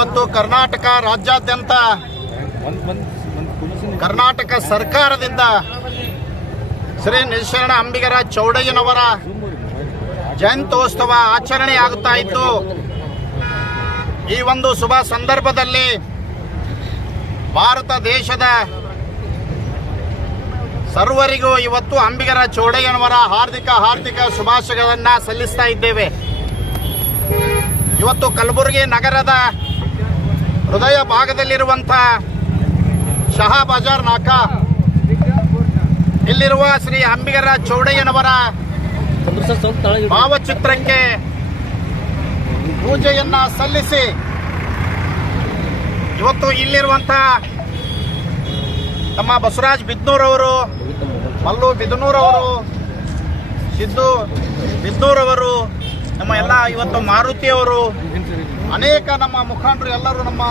ಇವತ್ತು ಕರ್ನಾಟಕ ರಾಜ್ಯಾದ್ಯಂತ ಕರ್ನಾಟಕ ಸರ್ಕಾರದಿಂದ ಶ್ರೀ ನಿಶರಣ ಅಂಬಿಗರ ಚೌಡಯ್ಯನವರ ಜಯಂತೋತ್ಸವ ಆಚರಣೆ ಆಗುತ್ತಾ ಇತ್ತು ಈ ಒಂದು ಶುಭ ಸಂದರ್ಭದಲ್ಲಿ ಭಾರತ ದೇಶದ ಸರ್ವರಿಗೂ ಇವತ್ತು ಅಂಬಿಗರ ಚೌಡಯ್ಯನವರ ಹಾರ್ದಿಕ ಹಾರ್ದಿಕ ಶುಭಾಶಯಗಳನ್ನು ಸಲ್ಲಿಸ್ತಾ ಇದ್ದೇವೆ ಇವತ್ತು ಕಲಬುರಗಿ ನಗರದ ಹೃದಯ ಭಾಗದಲ್ಲಿರುವಂತಹ ಶಹಾ ಬಜಾರ್ ನಾಕ ಇಲ್ಲಿರುವ ಶ್ರೀ ಅಂಬಿಗರ ಚೌಡಯ್ಯನವರ ಭಾವಚಿತ್ರಕ್ಕೆ ಪೂಜೆಯನ್ನ ಸಲ್ಲಿಸಿ ಇವತ್ತು ಇಲ್ಲಿರುವಂತಹ ನಮ್ಮ ಬಸವರಾಜ್ ಬಿದ್ನೂರವರು ಮಲ್ಲು ಬಿದನೂರವರು ಸಿದ್ದು ಅವರು ನಮ್ಮ ಎಲ್ಲ ಇವತ್ತು ಮಾರುತಿಯವರು ಅನೇಕ ನಮ್ಮ ಮುಖಂಡರು ಎಲ್ಲರೂ ನಮ್ಮ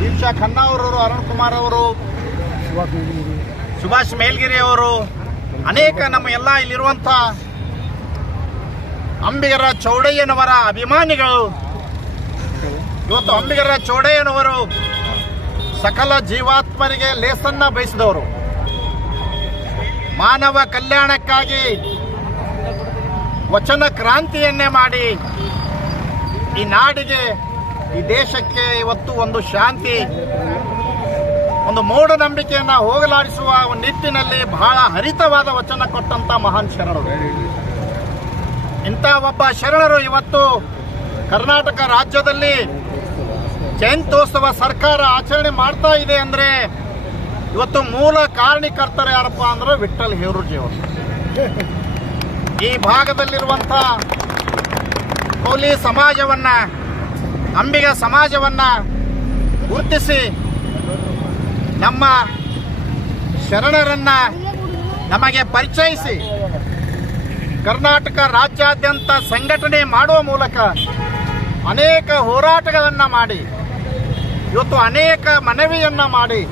ದೀಕ್ಷಾ ಖನ್ನಾ ಅರುಣ್ ಕುಮಾರ್ ಅವರು ಸುಭಾಷ್ ಮೇಲ್ಗಿರಿ ಅವರು ಅನೇಕ ನಮ್ಮ ಎಲ್ಲ ಇಲ್ಲಿರುವಂತ ಅಂಬಿಗರ ಚೌಡಯ್ಯನವರ ಅಭಿಮಾನಿಗಳು ಇವತ್ತು ಅಂಬಿಗರ ಚೌಡಯ್ಯನವರು ಸಕಲ ಜೀವಾತ್ಮರಿಗೆ ಲೇಸನ್ನ ಬಯಸಿದವರು ಮಾನವ ಕಲ್ಯಾಣಕ್ಕಾಗಿ ವಚನ ಕ್ರಾಂತಿಯನ್ನೇ ಮಾಡಿ ಈ ನಾಡಿಗೆ ಈ ದೇಶಕ್ಕೆ ಇವತ್ತು ಒಂದು ಶಾಂತಿ ಒಂದು ಮೂಢನಂಬಿಕೆಯನ್ನು ಹೋಗಲಾಡಿಸುವ ನಿಟ್ಟಿನಲ್ಲಿ ಬಹಳ ಹರಿತವಾದ ವಚನ ಕೊಟ್ಟಂತ ಮಹಾನ್ ಶರಣರು ಇಂಥ ಒಬ್ಬ ಶರಣರು ಇವತ್ತು ಕರ್ನಾಟಕ ರಾಜ್ಯದಲ್ಲಿ ಜಯಂತ್ಯೋತ್ಸವ ಸರ್ಕಾರ ಆಚರಣೆ ಮಾಡ್ತಾ ಇದೆ ಅಂದ್ರೆ ಇವತ್ತು ಮೂಲ ಕಾರಣಿಕರ್ತರು ಯಾರಪ್ಪ ಅಂದ್ರೆ ವಿಠಲ್ ಅವರು ಈ ಭಾಗದಲ್ಲಿರುವಂತ ಕೋಲಿ ಸಮಾಜವನ್ನ ಅಂಬಿಗ ಸಮಾಜವನ್ನು ಗುರುತಿಸಿ ನಮ್ಮ ಶರಣರನ್ನು ನಮಗೆ ಪರಿಚಯಿಸಿ ಕರ್ನಾಟಕ ರಾಜ್ಯಾದ್ಯಂತ ಸಂಘಟನೆ ಮಾಡುವ ಮೂಲಕ ಅನೇಕ ಹೋರಾಟಗಳನ್ನು ಮಾಡಿ ಇವತ್ತು ಅನೇಕ ಮನವಿಯನ್ನು ಮಾಡಿ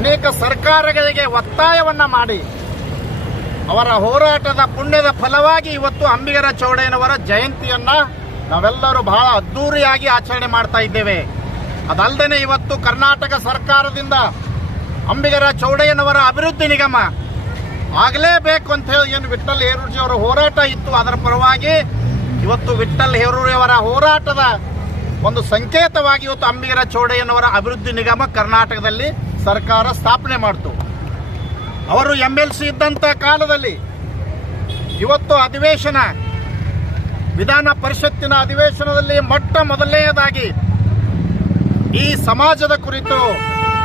ಅನೇಕ ಸರ್ಕಾರಗಳಿಗೆ ಒತ್ತಾಯವನ್ನು ಮಾಡಿ ಅವರ ಹೋರಾಟದ ಪುಣ್ಯದ ಫಲವಾಗಿ ಇವತ್ತು ಅಂಬಿಗರ ಚೌಡಯ್ಯನವರ ಜಯಂತಿಯನ್ನು ನಾವೆಲ್ಲರೂ ಬಹಳ ಅದ್ದೂರಿಯಾಗಿ ಆಚರಣೆ ಮಾಡ್ತಾ ಇದ್ದೇವೆ ಅದಲ್ಲದೆ ಇವತ್ತು ಕರ್ನಾಟಕ ಸರ್ಕಾರದಿಂದ ಅಂಬಿಗರ ಚೌಡಯ್ಯನವರ ಅಭಿವೃದ್ಧಿ ನಿಗಮ ಆಗಲೇಬೇಕು ಅಂತ ಹೇಳಿ ಏನು ವಿಠಲ್ ಅವರ ಹೋರಾಟ ಇತ್ತು ಅದರ ಪರವಾಗಿ ಇವತ್ತು ವಿಠಲ್ ಹೇರೂರಿಯವರ ಹೋರಾಟದ ಒಂದು ಸಂಕೇತವಾಗಿ ಇವತ್ತು ಅಂಬಿಗರ ಚೌಡಯ್ಯನವರ ಅಭಿವೃದ್ಧಿ ನಿಗಮ ಕರ್ನಾಟಕದಲ್ಲಿ ಸರ್ಕಾರ ಸ್ಥಾಪನೆ ಮಾಡಿತು ಅವರು ಎಂ ಎಲ್ ಸಿ ಇದ್ದಂಥ ಕಾಲದಲ್ಲಿ ಇವತ್ತು ಅಧಿವೇಶನ ವಿಧಾನ ಪರಿಷತ್ತಿನ ಅಧಿವೇಶನದಲ್ಲಿ ಮೊಟ್ಟ ಮೊದಲನೆಯದಾಗಿ ಈ ಸಮಾಜದ ಕುರಿತು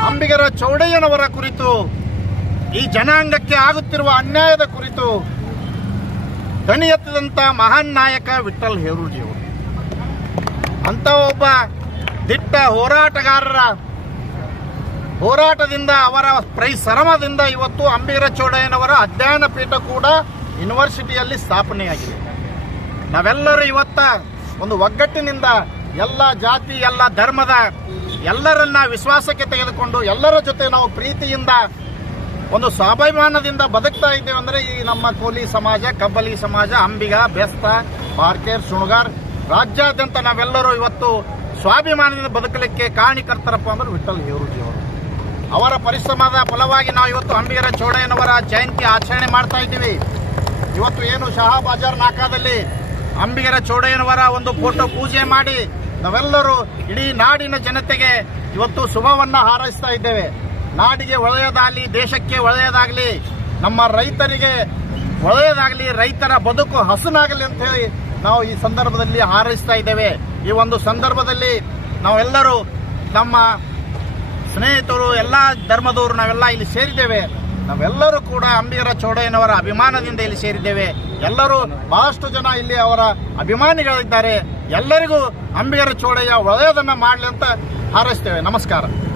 ಅಂಬಿಗರ ಚೌಡಯ್ಯನವರ ಕುರಿತು ಈ ಜನಾಂಗಕ್ಕೆ ಆಗುತ್ತಿರುವ ಅನ್ಯಾಯದ ಕುರಿತು ಧ್ವನಿ ಮಹಾನ್ ನಾಯಕ ವಿಠಲ್ ಹೇರೂಜಿಯವರು ಅಂತ ಒಬ್ಬ ದಿಟ್ಟ ಹೋರಾಟಗಾರರ ಹೋರಾಟದಿಂದ ಅವರ ಪ್ರೈ ಶ್ರಮದಿಂದ ಇವತ್ತು ಅಂಬಿಗರ ಚೌಡಯ್ಯನವರ ಅಧ್ಯಯನ ಪೀಠ ಕೂಡ ಯೂನಿವರ್ಸಿಟಿಯಲ್ಲಿ ಸ್ಥಾಪನೆಯಾಗಿದೆ ನಾವೆಲ್ಲರೂ ಇವತ್ತ ಒಂದು ಒಗ್ಗಟ್ಟಿನಿಂದ ಎಲ್ಲ ಜಾತಿ ಎಲ್ಲ ಧರ್ಮದ ಎಲ್ಲರನ್ನ ವಿಶ್ವಾಸಕ್ಕೆ ತೆಗೆದುಕೊಂಡು ಎಲ್ಲರ ಜೊತೆ ನಾವು ಪ್ರೀತಿಯಿಂದ ಒಂದು ಸ್ವಾಭಿಮಾನದಿಂದ ಬದುಕ್ತಾ ಇದ್ದೇವೆ ಅಂದ್ರೆ ಈ ನಮ್ಮ ಕೋಲಿ ಸಮಾಜ ಕಬ್ಬಲಿ ಸಮಾಜ ಅಂಬಿಗ ಬೆಸ್ತ ಬಾರ್ಕೇರ್ ಸುಣಗಾರ್ ರಾಜ್ಯಾದ್ಯಂತ ನಾವೆಲ್ಲರೂ ಇವತ್ತು ಸ್ವಾಭಿಮಾನದಿಂದ ಬದುಕಲಿಕ್ಕೆ ಕಾರಣಿಕರ್ತಾರಪ್ಪ ಅಂದ್ರೆ ವಿಠಲ್ ಅವರು ಅವರ ಪರಿಶ್ರಮದ ಫಲವಾಗಿ ನಾವು ಇವತ್ತು ಅಂಬಿಗರ ಚೌಡಯ್ಯನವರ ಜಯಂತಿ ಆಚರಣೆ ಮಾಡ್ತಾ ಇದ್ದೀವಿ ಇವತ್ತು ಏನು ಶಹಾ ಬಜಾರ್ ನಾಕಾದಲ್ಲಿ ಅಂಬಿಗರ ಚೌಡಯ್ಯನವರ ಒಂದು ಫೋಟೋ ಪೂಜೆ ಮಾಡಿ ನಾವೆಲ್ಲರೂ ಇಡೀ ನಾಡಿನ ಜನತೆಗೆ ಇವತ್ತು ಶುಭವನ್ನ ಹಾರೈಸ್ತಾ ಇದ್ದೇವೆ ನಾಡಿಗೆ ಒಳ್ಳೆಯದಾಗಲಿ ದೇಶಕ್ಕೆ ಒಳ್ಳೆಯದಾಗಲಿ ನಮ್ಮ ರೈತರಿಗೆ ಒಳ್ಳೆಯದಾಗಲಿ ರೈತರ ಬದುಕು ಹಸನಾಗಲಿ ಅಂತ ಹೇಳಿ ನಾವು ಈ ಸಂದರ್ಭದಲ್ಲಿ ಹಾರೈಸ್ತಾ ಇದ್ದೇವೆ ಈ ಒಂದು ಸಂದರ್ಭದಲ್ಲಿ ನಾವೆಲ್ಲರೂ ನಮ್ಮ ಸ್ನೇಹಿತರು ಎಲ್ಲ ಧರ್ಮದವರು ನಾವೆಲ್ಲ ಇಲ್ಲಿ ಸೇರಿದ್ದೇವೆ ನಾವೆಲ್ಲರೂ ಕೂಡ ಅಂಬಿಗರ ಚೌಡಯ್ಯನವರ ಅಭಿಮಾನದಿಂದ ಇಲ್ಲಿ ಸೇರಿದ್ದೇವೆ ಎಲ್ಲರೂ ಬಹಳಷ್ಟು ಜನ ಇಲ್ಲಿ ಅವರ ಅಭಿಮಾನಿಗಳಿದ್ದಾರೆ ಎಲ್ಲರಿಗೂ ಅಂಬಿಗರ ಚೌಡಯ್ಯ ಒಳ್ಳೆಯದನ್ನ ಮಾಡಲಿ ಅಂತ ಹಾರೈಸ್ತೇವೆ ನಮಸ್ಕಾರ